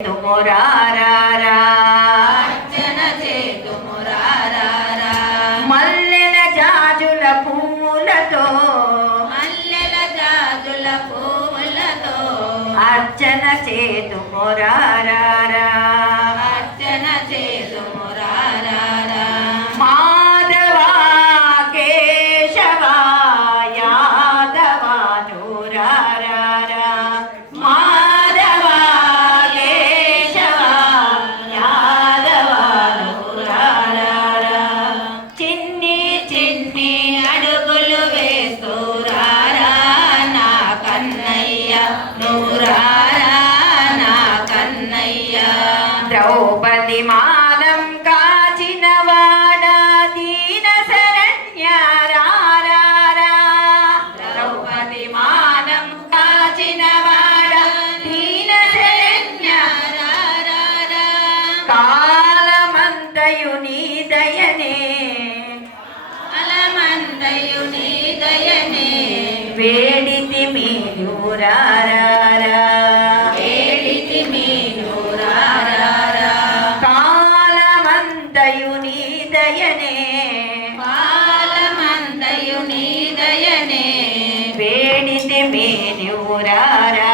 తుమురారా అర్చన చేతుమురారా మల్లెల జాజుల పూలతో మల్లెల జాజుల పూలతో అర్చన చేతుమురారా అర్చన చేతుమురారా మాధవ కేశవ యాదవ నూరారా మాధవ కేశవ యాదవ నూరారా చిన్ని చిన్ని అడుగులు వేస్తూరారా నా కన్నయ్య నూరారా నా కన్నయ్య ద్రౌపది మానం కాచిన వాడా దీన శరణ్య రారా ద్రౌపది మానం కాచిన వాడా దీన శరణ్య రారా కాలమంతయు నీ దయనే అలమందయు నీ దయనే వేడితి మీరురారా ఏడితి మీనురారా కాలమంతయు నీ దయనే పాలమందయు నీ దయనే వేడితి మీరురారా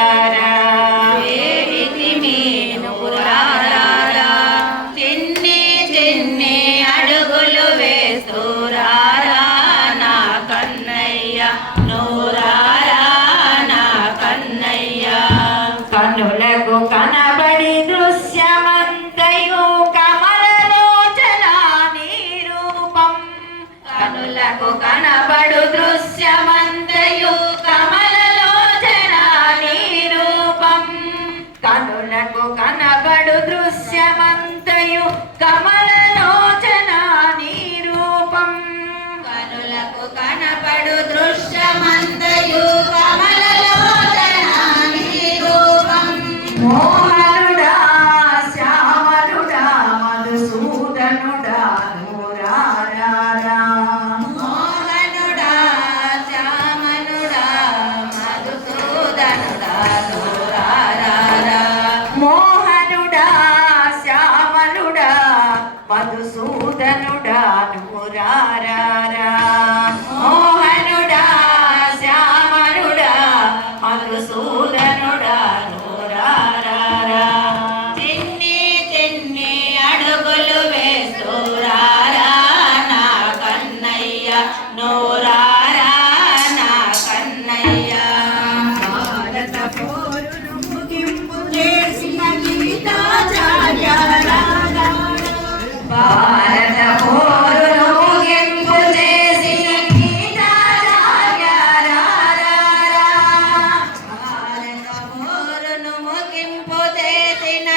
వేడితి మీనురారా చిన్ని చిన్ని అడుగులు వేస్తూరారా నా కన్నయ్య నూరారా నా కన్నయ్య కనులకు కనబడి దృశ్యమంతయు కమలలోచన నీ రూపం కనులకు కనబడు దృశ్యమంతయు కమలలోచన నీ రూపం కనులకు కనబడు దృశ్యమంతయు కమలలోచన నీ రూపం కనులకు కనపడు దృశ్యమంతయు కమలలోచన నీ రూపం మోహనుడా శ్యామనుడా మధుసూదనుడా నూరారా మోహనుడా శ్యామనుడా మధుసూదనుడా నూరారా మోహనుడా శ్యామనుడా మధుసూదనుడా నూరారా మోహనుడా శ్యామనుడా మధుసూదనుడా నూరారా చిన్ని చిన్ని అడుగులు వేస్తూరారా నా కన్నయ్య నూరారా నా కన్నయ్య భారత పోరును ముగింపు చేసిన గీతాచార్యారా భారత పోరును ముగింపు చేసిన గీతాచార్యారా భారత పోరును ముగింపు చేసిన